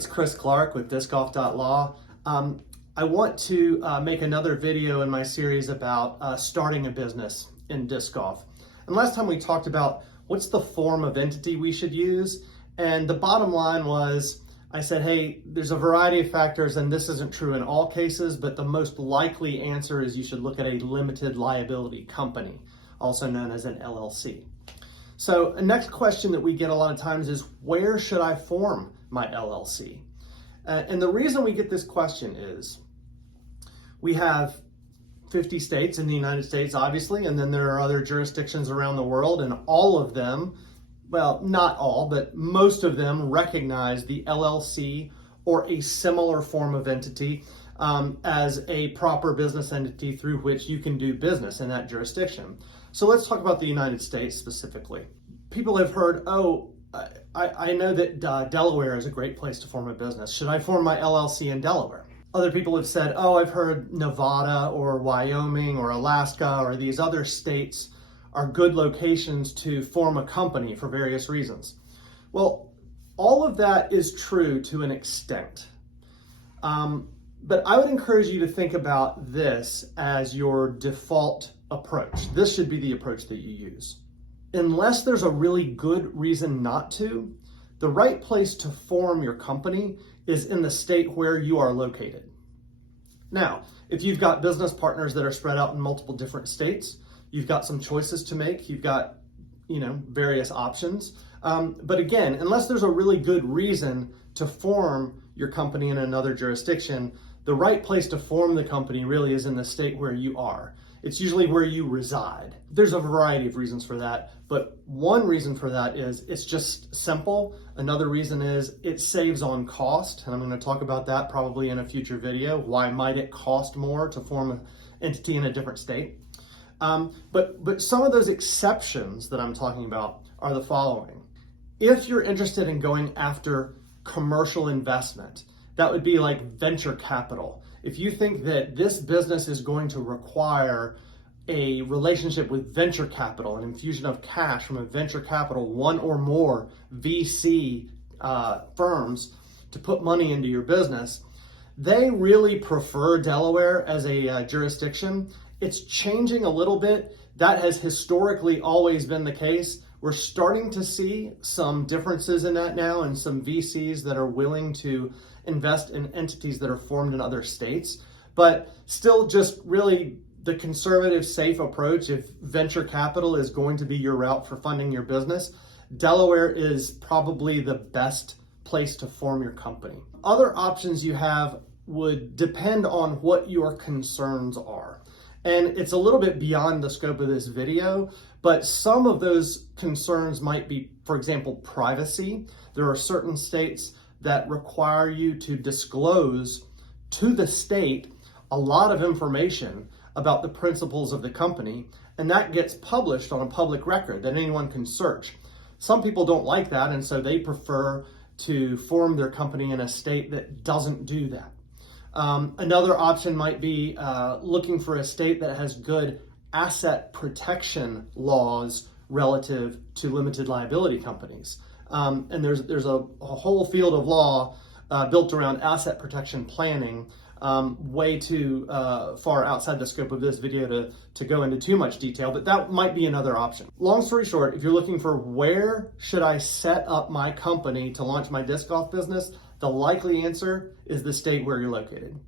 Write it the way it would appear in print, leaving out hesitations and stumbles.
it's Chris Clark with discgolf.law. I want to make another video in my series about starting a business in disc golf. And last time we talked about what's the form of entity we should use. And the bottom line was, I said, hey, there's a variety of factors, and this isn't true in all cases, but the most likely answer is you should look at a limited liability company, also known as an LLC. So the next question that we get a lot of times is, where should I form my LLC? And the reason we get this question is we have 50 states in the United States, obviously, and then there are other jurisdictions around the world, and all of them, well, not all, but most of them recognize the LLC or a similar form of entity as a proper business entity through which you can do business in that jurisdiction. So let's talk about the United States specifically. People have heard, oh, I know that Delaware is a great place to form a business. Should I form my LLC in Delaware? Other people have said, oh, I've heard Nevada or Wyoming or Alaska or these other states are good locations to form a company for various reasons. Well, all of that is true to an extent. But I would encourage you to think about this as your default approach. This should be the approach that you use. Unless there's a really good reason not to, the right place to form your company is in the state where you are located. Now, if you've got business partners that are spread out in multiple different states, you've got some choices to make. You've got, various options. But again, unless there's a really good reason to form your company in another jurisdiction, the right place to form the company really is in the state where you are. It's usually where you reside. There's a variety of reasons for that, but one reason for that is it's just simple. Another reason is it saves on cost, and I'm going to talk about that probably in a future video. Why might it cost more to form an entity in a different state? But some of those exceptions that I'm talking about are the following. If you're interested in going after commercial investment, that would be like venture capital. If you think that this business is going to require a relationship with venture capital, an infusion of cash from a venture capital, one or more VC firms to put money into your business, they really prefer Delaware as a jurisdiction. It's changing a little bit. That has historically always been the case. We're starting to see some differences in that now, and some VCs that are willing to invest in entities that are formed in other states, but still just really the conservative, safe approach. If venture capital is going to be your route for funding your business, Delaware is probably the best place to form your company. Other options you have would depend on what your concerns are. And it's a little bit beyond the scope of this video, but some of those concerns might be, for example, privacy. There are certain states that require you to disclose to the state a lot of information about the principles of the company, and that gets published on a public record that anyone can search. Some people don't like that, and so they prefer to form their company in a state that doesn't do that. Another option might be looking for a state that has good asset protection laws relative to limited liability companies. And there's a whole field of law built around asset protection planning, way too far outside the scope of this video to go into too much detail, but that might be another option. Long story short, if you're looking for where should I set up my company to launch my disc golf business, the likely answer is the state where you're located.